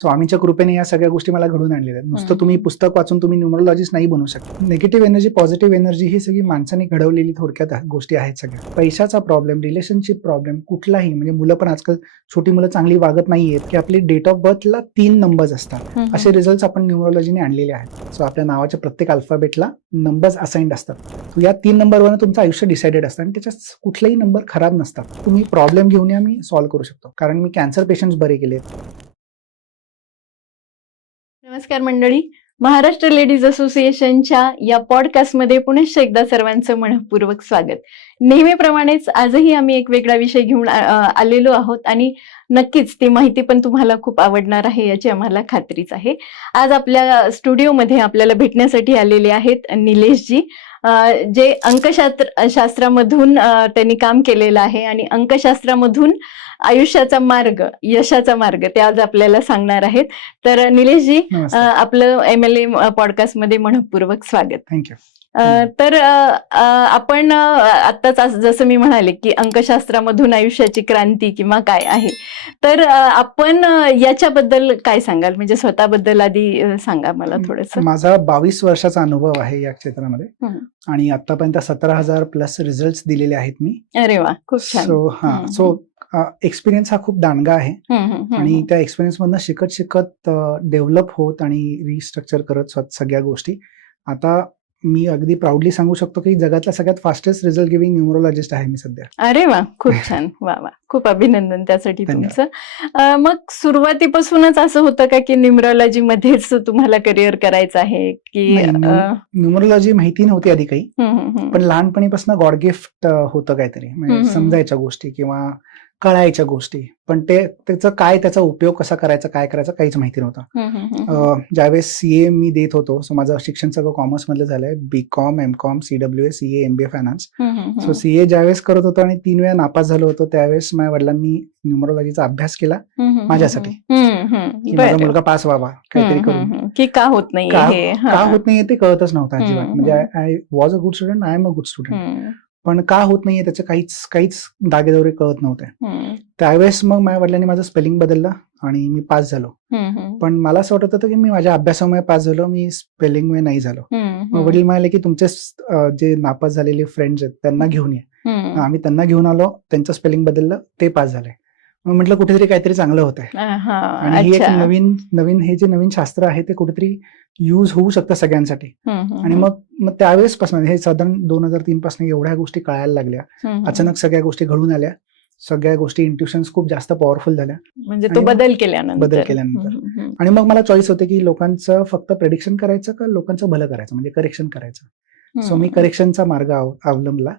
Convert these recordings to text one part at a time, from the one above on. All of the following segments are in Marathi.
स्वामींच्या कृपेने या सगळ्या गोष्टी मला घडून आणलेल्या आहेत. नुसतं तुम्ही पुस्तक वाचून तुम्ही न्यूमरोलॉजिस्ट नाही बनू शकत. निगेटिव्ह एनर्जी, पॉझिटिव्ह एनर्जी ही सगळी माणसाने घडवलेली थोडक्यात गोष्टी आहेत सगळ्या. पैशाचा प्रॉब्लेम, रिलेशनशिप प्रॉब्लेम, कुठलाही म्हणजे मुलं पण आजकाल छोटी मुलं चांगली वागत नाहीयेत की आपली डेट ऑफ बर्थला 3 नंबर्स असतात. असे रिझल्ट आपण न्यूमरोलॉजीने आणलेले आहेत. सो आपल्या नावाच्या प्रत्येक अल्फाबेटला नंबर्स असाइंड असतात. या 3 नंबरवरून तुमचं आयुष्य डिसाइडेड असतं आणि त्याच्यात कुठलेही नंबर खराब नसतात. तुम्ही प्रॉब्लेम घेऊन या, मी सॉल्व्ह करू शकतो, कारण मी कॅन्सर पेशंट्स बरे केले. नमस्कार मंडळी, महाराष्ट्र लेडीज असोसिएशनच्या या पॉडकास्टमध्ये पुनश्च एकदा सर्वांचं मनःपूर्वक स्वागत. नेहमीप्रमाणेच आजही आम्ही एक वेगळा विषय घेऊन आलेलो आहोत आणि नक्कीच ती माहिती पण तुम्हाला खूप आवडणार आहे याची आम्हाला खात्रीच आहे. आज आपल्या स्टुडिओमध्ये आपल्याला भेटण्यासाठी आलेले आहेत निलेशजी, जे अंकशास्त्रामधून त्यांनी काम केलेलं आहे आणि अंकशास्त्रामधून आयुष्याचा मार्ग, यशाचा मार्ग ते आज आपल्याला सांगणार आहेत. तर निलेशजी, आपलं MLA पॉडकास्टमध्ये मनःपूर्वक स्वागत. थँक्यू. तर आपण आत्ताच जसं मी म्हणाले की अंकशास्त्रामधून आयुष्याची क्रांती किंवा काय आहे, तर आपण याच्याबद्दल काय सांगाल? म्हणजे स्वतःबद्दल आधी सांगा मला थोडंसं. माझा 22 वर्षाचा अनुभव आहे या क्षेत्रामध्ये आणि आतापर्यंत 17,000 प्लस रिझल्ट दिलेले आहेत मी. अरे वा, खूप छान. सो एक्सपिरियन्स हा खूप दांडगा आहे आणि त्या एक्सपिरियन्स मधनं शिकत डेव्हलप होत आणि रिस्ट्रक्चर करत सगळ्या गोष्टी. आता मी अगदी प्राऊडली सांगू शकतो की जगातला सगळ्यात फास्टेस्ट रिझल्ट गिव्हिंग न्यूमरोलॉजिस्ट आहे मी सध्या. अरे वा, खूप छान. वा, खूप अभिनंदन त्यासाठी तुमचं. मग सुरुवातीपासूनच असं होतं का की न्यूमरोलॉजी मध्येच तुम्हाला करिअर करायचं आहे की? न्यूमरोलॉजी माहिती नव्हती आधी काही, पण लहानपणीपासून गॉड गिफ्ट होतं काहीतरी, म्हणजे समजायच्या गोष्टी किंवा कळायच्या गोष्टी, पण त्याचा काय, त्याचा उपयोग कसा करायचा, काय करायचं काहीच माहिती नव्हतं. ज्यावेळेस CA मी देत होतो, सो माझं शिक्षण सगळं कॉमर्स मधलं झालंय, BCom, MCom, CWA, CA, MBA finance. So CA ज्यावेळेस करत होतो आणि 3 वेळा नापास झालो होतो, त्यावेळेस माझ्या वडिलांनी न्यूमरोलॉजीचा अभ्यास केला माझ्यासाठी की माझा मुलगा पास व्हावा काहीतरी करून. की का होत नाही, का होत नाहीये ते कळतच नव्हतं अजिबात. म्हणजे I was a good student, I am a good student, पण का होत नाहीये त्याचे काहीच दागेदोरे कळत नव्हते. त्यावेळेस मग माझ्या वडिलांनी माझं स्पेलिंग बदललं आणि मी पास झालो. पण मला असं वाटत होतं की मी माझ्या अभ्यासामुळे पास झालो, मी स्पेलिंगमुळे नाही झालो. मग वडील म्हणाले की तुमचे जे नापास झालेले फ्रेंड्स आहेत त्यांना घेऊन ये. आम्ही त्यांना घेऊन आलो, त्यांचं स्पेलिंग बदललं, ते पास झाले. मग म्हटलं कुठेतरी काहीतरी चांगलं होतंय आणि ही एक नवीन हे जे नवीन शास्त्र आहे ते कुठेतरी यूज होऊ शकतं सगळ्यांसाठी. आणि मग त्यावेळेसपासून हे साधारण 2003 पासून एवढ्या गोष्टी कळायला लागल्या. अचानक सगळ्या गोष्टी घडून आल्या, सगळ्या गोष्टी इंट्युशन्स खूप जास्त पॉवरफुल झाल्या. म्हणजे तो बदल केल्यानंतर आणि मग मला चॉईस होते की लोकांचं फक्त प्रेडिक्शन करायचं का लोकांचं भलं करायचं, म्हणजे करेक्शन करायचं. सो मी करेक्शनचा मार्ग अवलंबला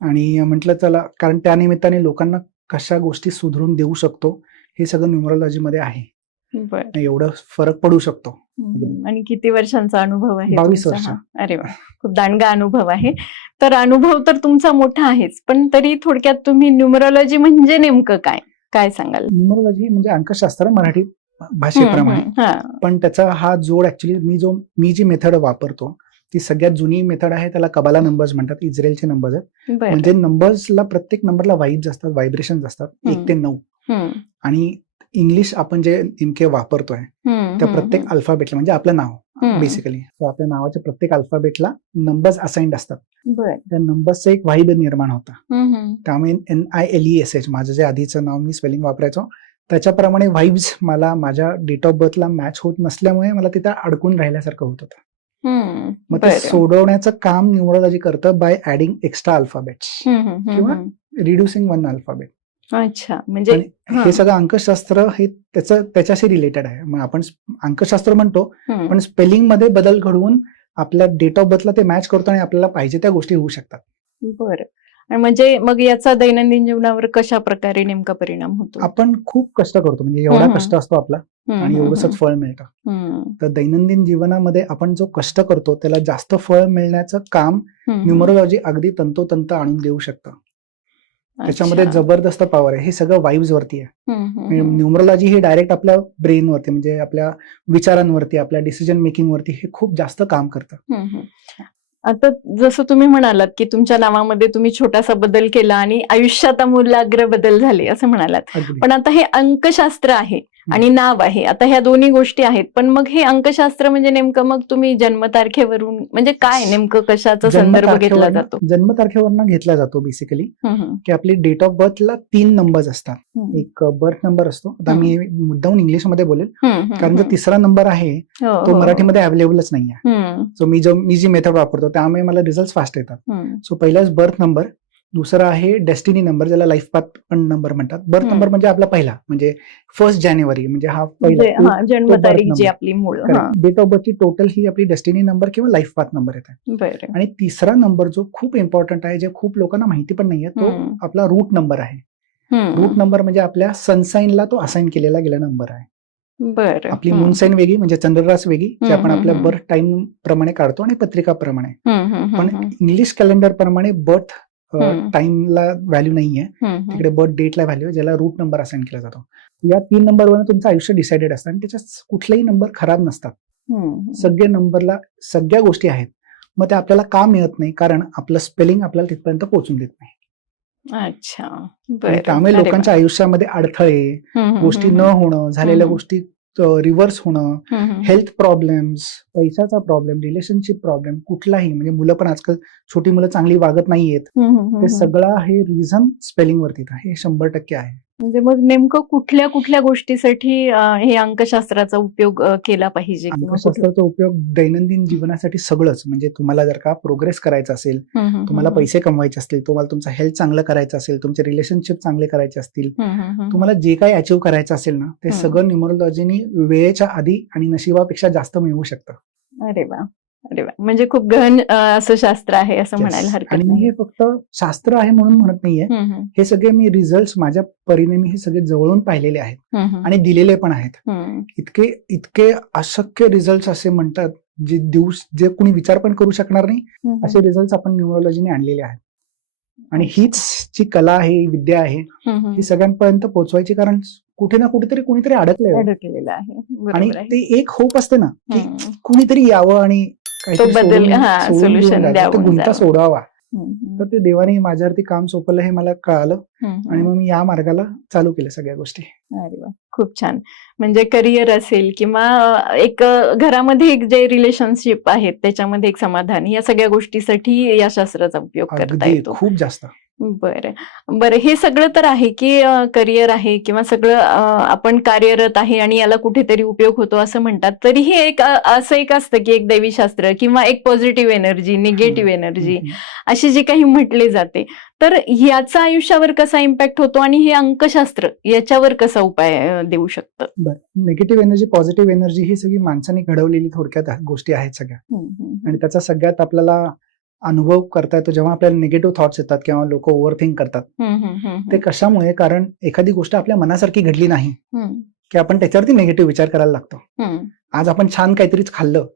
आणि म्हटलं चला, कारण त्या निमित्ताने लोकांना कशा गोष्टी सुधरून देऊ शकतो हे सगळं न्यूमरोलॉजी मध्ये आहे. एवढं फरक पडू शकतो. आणि किती वर्षांचा अनुभव आहे? 22 वर्ष. अरे वा, खूप दांडगा अनुभव आहे. तर अनुभव तर तुमचा मोठा आहेच, पण तरी थोडक्यात तुम्ही न्यूमरोलॉजी म्हणजे नेमकं काय सांगाल? न्यूमरोलॉजी म्हणजे अंकशास्त्र मराठी भाषेप्रमाणे, पण त्याचा हा जोड ऍक्च्युली मी जी मेथड वापरतो ती सगळ्यात जुनी मेथड आहे, त्याला कबाला नंबर्स म्हणतात. इस्रायलचे नंबर्स आहेत. म्हणजे नंबर्सला, प्रत्येक नंबरला वाइब्स असतात, व्हायब्रेशन्स असतात 1 ते 9. आणि इंग्लिश आपण जे नेमके वापरतोय त्या प्रत्येक अल्फाबेटला, म्हणजे आपलं नाव बेसिकली, आपल्या नावाच्या प्रत्येक अल्फाबेटला नंबर्स असाइंड असतात. त्या नंबर्सचं एक वाइब निर्माण होतं. त्यामुळे NILESH माझं जे आधीचं नाव मी स्पेलिंग वापरायचो त्याच्याप्रमाणे वाइब्स मला माझ्या डेट ऑफ बर्थला मॅच होत नसल्यामुळे मला तिथे अडकून राहिल्यासारखं होत होतं. मग ते सोडवण्याचं काम न्यूमरोलॉजी करतं बाय ऍडिंग एक्स्ट्रा अल्फाबेट्स किंवा रिड्युसिंग 1 अल्फाबेट. अच्छा, म्हणजे हे सगळं अंकशास्त्र हे त्याच्याशी रिलेटेड आहे. मग आपण अंकशास्त्र म्हणतो, पण स्पेलिंग मध्ये बदल घडवून आपल्या डेट ऑफ बर्थला ते मॅच करतो आणि आपल्याला पाहिजे त्या गोष्टी होऊ शकतात. बरं. म्हणजे मग याचा दैनंदिन जीवनावर कशा प्रकारे नेमका परिणाम होतो? आपण खूप कष्ट करतो, म्हणजे एवढा कष्ट असतो आपला आणि एवढंच फळ मिळतं. तर दैनंदिन जीवनामध्ये आपण जो कष्ट करतो त्याला जास्त फळ मिळण्याचं काम न्यूमरोलॉजी अगदी तंतोतंत आणून देऊ शकतं. त्याच्यामध्ये जबरदस्त पॉवर आहे. हे सगळं वाइब्स वरती आहे. न्यूमरोलॉजी ही डायरेक्ट आपल्या ब्रेनवरती, म्हणजे आपल्या विचारांवरती, आपल्या डिसिजन मेकिंग वरती हे खूप जास्त काम करतं. आता जसं तुम्ही म्हणालात की तुमच्या नावामध्ये तुम्ही छोटासा बदल केला आणि आयुष्यात आमूलाग्र बदल झाले असं म्हणालात, पण आता हे अंकशास्त्र आहे आणि नाव आहे, आता ह्या दोन्ही गोष्टी आहेत, पण मग हे अंकशास्त्र म्हणजे नेमकं मग तुम्ही जन्मतारखेवरून म्हणजे काय नेमकं कशाचा संदर्भ घेतला जातो? जन्मतारखेवरून घेतला जातो बेसिकली, की आपली डेट ऑफ बर्थला 3 नंबर्स असतात. एक बर्थ नंबर असतो, आता मी मुद्दाम इंग्लिशमध्ये बोलेल कारण जो तिसरा नंबर आहे तो मराठीमध्ये अवेलेबलच नाहीये. सो मी जी मेथड वापरतो त्यामुळे मला रिझल्ट फास्ट येतात. सो पहिलाच बर्थ नंबर, दुसरा आहे डेस्टिनी नंबर, ज्याला लाईफ पाथ पण नंबर म्हणतात. बर्थ नंबर म्हणजे आपला पहिला, म्हणजे 1 जानेवारी म्हणजे हा पहिला जन्मतारीख जी आपली मूळ. डेट ऑफ बर्थची टोटल ही आपली डेस्टिनी नंबर किंवा लाईफ पाथ नंबर येतात. आणि तिसरा नंबर जो खूप इम्पॉर्टंट आहे, जे खूप लोकांना माहिती पण नाहीये, तो आपला रूट नंबर आहे. रूट नंबर म्हणजे आपल्या सनसाईनला तो असाइन केलेला गेला नंबर आहे. आपली मून साईन वेगळी म्हणजे चंद्ररास वेगळी, जे आपण आपल्या बर्थ टाइम प्रमाणे काढतो आणि पत्रिकाप्रमाणे. पण इंग्लिश कॅलेंडर प्रमाणे बर्थ टाइमला व्हॅल्यू नाहीये, तिकडे बर्थ डेटला व्हॅल्यू आहे, ज्याला रूट नंबर असाइन केला जातो. या 3 नंबरवर तुमचं आयुष्य डिसाइडेड असतं आणि त्याच्यात कुठलेही नंबर खराब नसतात. सगळे नंबरला सगळ्या गोष्टी आहेत. मग ते आपल्याला का मिळत नाही? कारण आपलं स्पेलिंग आपल्याला तिथपर्यंत पोहोचून देत नाही. अच्छा, त्यामुळे लोकांच्या आयुष्यामध्ये अडथळे, गोष्टी न होणं, झालेल्या गोष्टी रिव्हर्स होणं, हेल्थ प्रॉब्लेम्स, पैशाचा प्रॉब्लेम, रिलेशनशिप प्रॉब्लेम, कुठलाही, म्हणजे मुलं पण आजकाल छोटी मुलं चांगली वागत नाहीयेत, ते सगळं हे रिझन स्पेलिंग वरती हे 100% आहे. म्हणजे मग नेमकं कुठल्या कुठल्या गोष्टीसाठी हे अंकशास्त्राचा उपयोग केला पाहिजे? अंकशास्त्राचा उपयोग दैनंदिन जीवनासाठी सगळंच, म्हणजे तुम्हाला जर का प्रोग्रेस करायचा असेल, तुम्हाला पैसे कमवायचे असतील, तुम्हाला तुमचं हेल्थ चांगलं करायचं असेल, तुमचे रिलेशनशिप चांगले करायचे असतील, तुम्हाला जे काही अचीव्ह करायचं असेल ना, ते सगळं न्यूमरोलॉजीनी वेळेच्या आधी आणि नशिबापेक्षा जास्त मिळवू शकतं. अरे वा, अरे वा, म्हणजे खूप गहन असं शास्त्र आहे असं म्हणायला हरकत नाही. नाही. हे फक्त शास्त्र आहे म्हणून म्हणत नाहीये, हे सगळे मी रिझल्ट माझ्या परीने मी हे सगळे जवळून पाहिलेले आहेत आणि दिलेले पण आहेत. इतके अशक्य रिझल्ट असे म्हणतात, जे कुणी विचार पण करू शकणार नाही, असे रिझल्ट आपण न्यूमरोलॉजीने आणलेले आहेत. आणि हीच जी कला आहे, विद्या आहे, ही सगळ्यांपर्यंत पोहोचवायची, कारण कुठे ना कुठेतरी कुणीतरी अडकलेलं आहे. आणि ते एक होप असते ना, की कुणीतरी यावं आणि सोल्युशन गुंता सोडवावा. तर ते देवाने माझ्यावरती काम सोपवलं हे मला कळालं आणि मग मी या मार्गाला चालू केलं सगळ्या गोष्टी. अरे वा, खूप छान. म्हणजे करिअर असेल किंवा एक घरामध्ये जे रिलेशनशिप आहेत त्याच्यामध्ये एक समाधान, या सगळ्या गोष्टीसाठी या शास्त्राचा उपयोग करता येतो. खूप जास्त. बरं, हे सगळं तर आहे की करिअर आहे किंवा सगळं आपण कार्यरत आहे आणि याला कुठेतरी उपयोग होतो असं म्हणतात, तरीही एक असं एक असतं की एक दैवीशास्त्र किंवा एक पॉझिटिव्ह एनर्जी, निगेटिव्ह एनर्जी अशी जी काही म्हटली जाते, तर याचा आयुष्यावर कसा इम्पॅक्ट होतो आणि हे अंकशास्त्र याच्यावर कसा उपाय देऊ शकतं? बरं, निगेटिव्ह एनर्जी, पॉझिटिव्ह एनर्जी ही सगळी माणसाने घडवलेली थोडक्यात गोष्टी आहेत सगळ्या. आणि त्याचा सगळ्यात आपल्याला अनुभव करता येतो जेव्हा आपल्याला निगेटिव्ह थॉट्स येतात किंवा लोक ओव्हरथिंक करतात. ते कशामुळे? कारण एखादी गोष्ट आपल्या मनासारखी घडली नाही की आपण त्याच्यावरती निगेटिव्ह विचार करायला लागतो. आज आपण छान काहीतरीच खाल्लं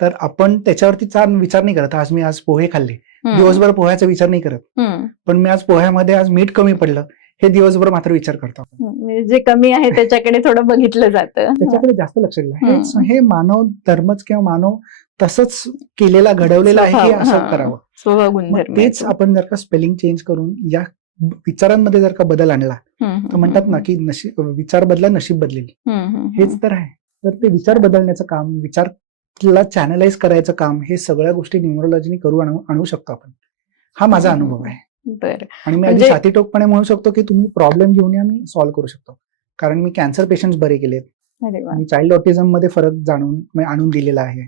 तर आपण त्याच्यावरती छान विचार नाही करत. आज पोहे खाल्ले, दिवसभर पोह्याचा विचार नाही करत, पण मी आज पोह्यामध्ये आज मीठ कमी पडलं हे दिवसभर मात्र विचार करतो. जे कमी आहे त्याच्याकडे थोडं बघितलं जातं, त्याच्याकडे जास्त लक्ष दिलं. हे मानव धर्मच किंवा मानव तसंच केलेला, घडवलेला आहे की असं करावं. तेच आपण जर का स्पेलिंग चेंज करून या विचारांमध्ये जर का बदल आणला तर म्हणतात ना की विचार बदला नशीब बदलेल. हेच तर आहे. तर ते विचार बदलण्याचं काम, विचारला चॅनलाइज करायचं काम, हे सगळ्या गोष्टी न्यूमरोलॉजीने करून आणू शकतो आपण. हा माझा अनुभव आहे. आणि मी आधी छातीटोकपणे म्हणू शकतो की तुम्ही प्रॉब्लेम घेऊन या, मी सॉल्व्ह करू शकतो. कारण मी कॅन्सर पेशंट बरे केलेत आणि चाइल्ड ऑटिझम मध्ये फरक आणून दिलेला आहे.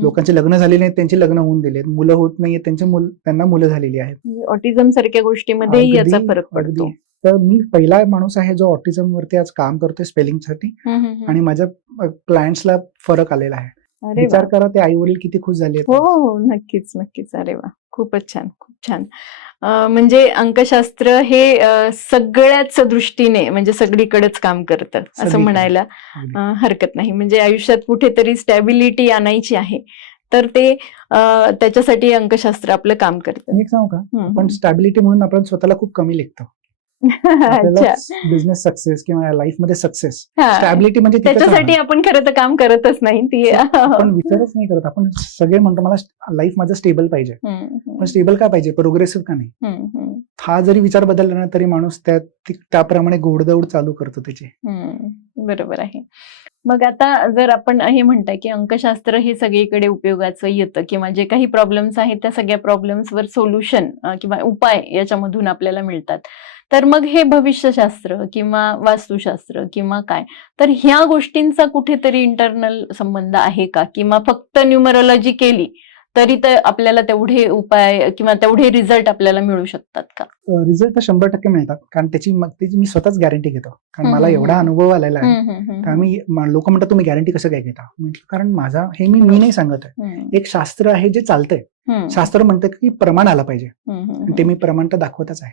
लोकांचे लग्न झालेले आहेत, त्यांची लग्न होऊन दिलेत. मुलं होत नाहीये, त्यांना मुलं झालेली आहेत. ऑटिझम सारख्या गोष्टीमध्ये याचा फरक पडतो. तर मी पहिला माणूस आहे जो ऑटिझम वरती आज काम करतोय स्पेलिंगसाठी, आणि माझ्या क्लायंट्सला फरक आलेला आहे. विचार करा, ते आई वडील किती खुश झाले. हो, नक्कीच नक्कीच. अरे वा, खूपच छान, खूप छान. म्हणजे अंकशास्त्र हे सगळ्याच दृष्टीने म्हणजे सगळीकडेच काम करतं असं म्हणायला हरकत नाही. म्हणजे आयुष्यात कुठेतरी स्टॅबिलिटी आणायची आहे तर ते त्याच्यासाठी अंकशास्त्र आपलं काम करतं. एक सांगू का, आपण स्टॅबिलिटी म्हणून आपण स्वतःला खूप कमी लेखतो. आपल्याला अच्छा. बिझनेस सक्सेस किंवा लाईफ मध्ये सक्सेस हा. स्टॅबिलिटी म्हणजे तिथेच त्याच्यासाठी राहणार. आपण खरं तर काम करतच नाही ती. आपण विचारच नाही करत. आपण सगळे म्हणतो मला लाईफ माझं स्टेबल पाहिजे, पण स्टेबल का पाहिजे, प्रोग्रेसिव्ह का नाही. हा जरी विचार बदलला ना तरी माणूस त्याप्रमाणे घोडदौड चालू करतो त्याची. बरोबर आहे. मग आता जर आपण हे म्हणताय की अंकशास्त्र हे सगळीकडे उपयोगाचं येतं किंवा जे काही प्रॉब्लेम्स आहेत त्या सगळ्या प्रॉब्लेम्सवर सोल्युशन किंवा उपाय याच्यामधून आपल्याला मिळतात, तर मग हे भविष्यशास्त्र किंवा वास्तुशास्त्र किंवा काय, तर ह्या गोष्टींचा कुठेतरी इंटरनल संबंध आहे का, किंवा फक्त न्यूमरोलॉजी केली तरी तर आपल्याला तेवढे उपाय किंवा तेवढे रिझल्ट आपल्याला मिळू शकतात का? रिझल्ट तर 100% मिळतात, कारण त्याची मी स्वतःच गॅरंटी घेतो, कारण मला एवढा अनुभव आलेला आहे. तर आम्ही लोक म्हणतात तुम्ही गॅरंटी कसं काय घेता, म्हटलं कारण माझा हे मी नाही सांगत आहे, एक शास्त्र आहे जे चालतंय. शास्त्र म्हणतं की प्रमाण आलं पाहिजे, ते मी प्रमाण तर दाखवतच आहे.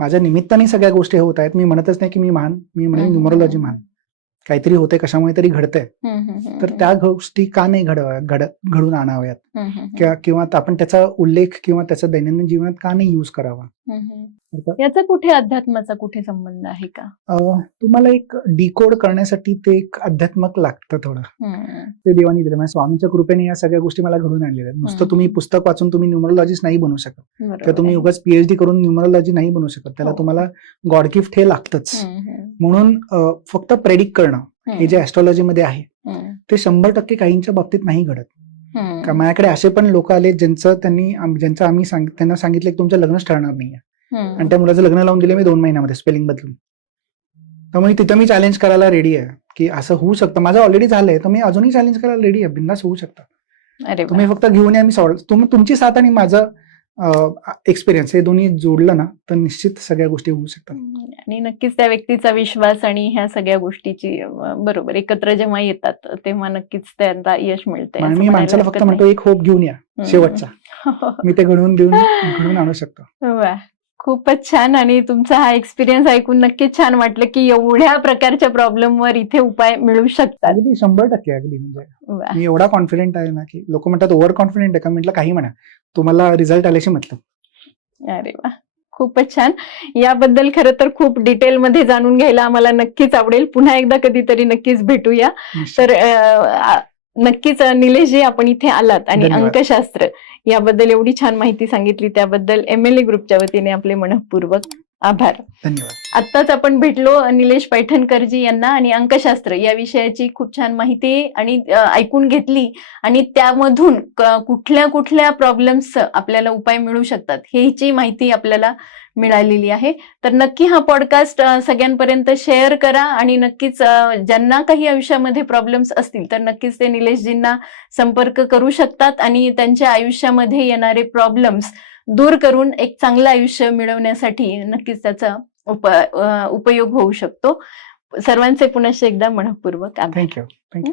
माझ्या निमित्ताने सगळ्या गोष्टी होत आहेत. मी म्हणतच नाही की मी महान, मी म्हणेन न्यूमरोलॉजी महान. काहीतरी होते, कशामुळे तरी घडतंय, तर त्या गोष्टी का नाही घडून आणाव्यात, किंवा आपण त्याचा उल्लेख किंवा त्याचा दैनंदिन जीवनात का नाही यूज करावा. याचा कुठे अध्यात्माचा कुठे संबंध आहे का? तुम्हाला एक डिकोड करण्यासाठी ते एक अध्यात्मक लागतं थोडं, ते देवानी दिलं. म्हणजे स्वामींच्या कृपेने या सगळ्या गोष्टी मला घडून आणलेल्या आहेत. नुसतं तुम्ही पुस्तक वाचून तुम्ही न्यूमरोलॉजिस्ट नाही बनू शकत, किंवा तुम्ही उगाच PhD करून न्यूमरोलॉजी नाही बनू शकत. त्याला तुम्हाला गॉड गिफ्ट हे लागतंच. म्हणून फक्त प्रेडिक्ट करणं हे जे ऍस्ट्रॉलॉजी मध्ये आहे ते 100% काहींच्या बाबतीत नाही घडत. का माझ्याकडे असे पण लोक आले ज्यांचं आम्ही त्यांना सांगितलं की तुमचं लग्नच ठरणार नाहीये, आणि त्या मुलाचं लग्न लावून दिले मी 2 महिन्यामध्ये स्पेलिंग बदलून. त्यामुळे तिथं मी चॅलेंज करायला रेडी आहे की असं होऊ शकतं. माझं ऑलरेडी झालंय, तर मी अजूनही चॅलेंज करायला रेडी आहे. बिंदास होऊ शकतं. तुम्ही फक्त घेऊन या, मी तुमची साथ आणि माझं एक्सपिरियन्स हे दोन्ही जोडलं ना तर निश्चित सगळ्या गोष्टी होऊ शकतात. आणि नक्कीच त्या व्यक्तीचा विश्वास आणि ह्या सगळ्या गोष्टीची बरोबर एकत्र जेव्हा येतात तेव्हा नक्कीच त्यांना यश मिळते. मी माणसाला फक्त म्हणतो एक होप घेऊन या शेवटचा, मी ते घडवून आणू शकतो. वा, खूपच छान. आणि तुमचा हा एक्सपिरियन्स ऐकून नक्कीच छान वाटलं की एवढ्या प्रकारच्या प्रॉब्लेमवर इथे उपाय मिळू शकतात. अगदी 100% अगदी. म्हणजे मी एवढा कॉन्फिडेंट आहे ना की लोक म्हणतात ओव्हर कॉन्फिडेंट आहे का, म्हटलं काही म्हणा, तुम्हाला रिझल्ट आल्याशी मतलब. अरे वा, खूपच छान. याबद्दल खरं तर खूप डिटेलमध्ये जाणून घ्यायला आम्हाला नक्कीच आवडेल. पुन्हा एकदा कधीतरी नक्कीच भेटूया. तर नक्कीच निलेशजी, आपण इथे आलात आणि अंकशास्त्र याबद्दल एवढी छान माहिती सांगितली त्याबद्दल MLA ग्रुपच्या वतीने आपले मनःपूर्वक आभार. धन्यवाद. आत्ताच आपण भेटलो निलेश पैठणकरजी यांना आणि अंकशास्त्र या विषयाची खूप छान माहिती आणि ऐकून घेतली, आणि त्यामधून कुठल्या कुठल्या प्रॉब्लेम्स आपल्याला उपाय मिळू शकतात ह्याची माहिती आपल्याला मिळालेली आहे. तर नक्की हा पॉडकास्ट सगळ्यांपर्यंत शेअर करा, आणि नक्कीच ज्यांना काही आयुष्यामध्ये प्रॉब्लेम्स असतील तर नक्कीच ते निलेशजींना संपर्क करू शकतात आणि त्यांच्या आयुष्यामध्ये येणारे प्रॉब्लेम्स दूर करून एक चांगलं आयुष्य मिळवण्यासाठी नक्कीच त्याचा उपयोग होऊ शकतो. सर्वांचे पुनश्च एकदा मनःपूर्वक आभार. थँक्यू.